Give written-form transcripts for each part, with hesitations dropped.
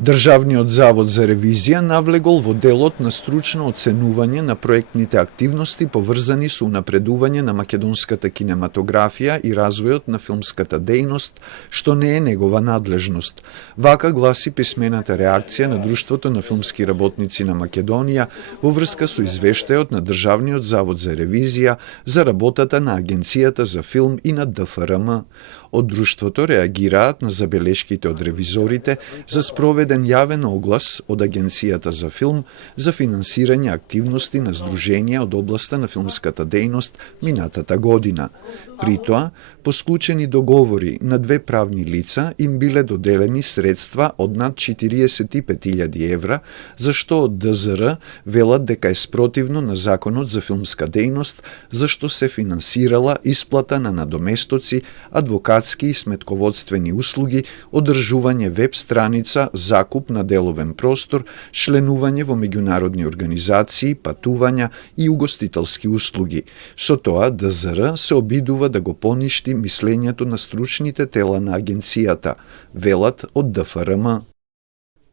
Државниот завод за ревизија навлегол во делот на стручно оценување на проектните активности поврзани со унапредување на македонската кинематографија и развојот на филмската дејност, што не е негова надлежност. Вака гласи писмената реакција на Друштвото на филмски работници на Македонија во врска со извештајот на Државниот завод за ревизија за работата на Агенцијата за филм и на ДФРМ. Од Друштвото реагираат на забелешките од ревизорите за спроведен јавен оглас од Агенцијата за филм за финансирање активности на здруженија од областа на филмската дејност минатата година. При тоа, по склучени договори на две правни лица им биле доделени средства од над 45.000 евра, за што од ДЗР велат дека е спротивно на Законот за филмска дејност, зашто се финансирала исплата на надоместоци, адвокатски и сметководствени услуги, одржување веб страница, закуп на деловен простор, членување во меѓународни организации, патувања и угостителски услуги. Со тоа ДЗР се обидува да го поништи мислењето на стручните тела на агенцијата, велат од ДФРМ.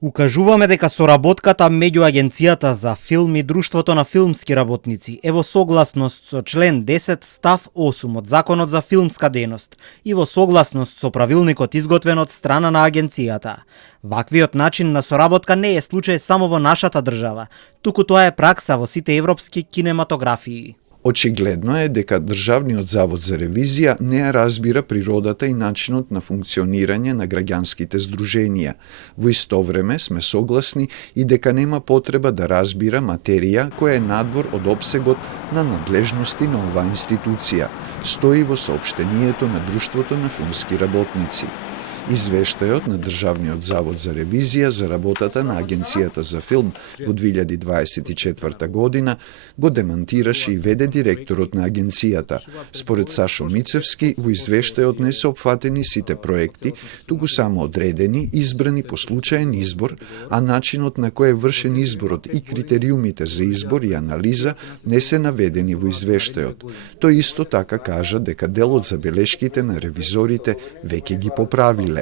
Укажуваме дека соработката меѓу Агенцијата за филм и Друштвото на филмски работници е во согласност со член 10 став 8 од Законот за филмска дејност и во согласност со правилникот изготвен од страна на агенцијата. Ваквиот начин на соработка не е случај само во нашата држава, туку тоа е пракса во сите европски кинематографии. Очигледно е дека Државниот завод за ревизија не ја разбира природата и начинот на функционирање на граѓанските здруженија. Во исто време сме согласни и дека нема потреба да разбира материја која е надвор од опсегот на надлежности на оваа институција, стои во соопштението на Друштвото на филмски работници. Извештајот на Државниот завод за ревизија за работата на Агенцијата за филм во 2024 година го демантираше и веде директорот на агенцијата. Според Сашо Мицевски, во извештајот не се опфатени сите проекти, туку само одредени, избрани по случаен избор, а начинот на кој е вршен изборот и критериумите за избор и анализа не се наведени во извештајот. Тој исто така кажа дека дел од забелешките на ревизорите веќе ги поправиле.